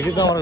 এটি তো আমার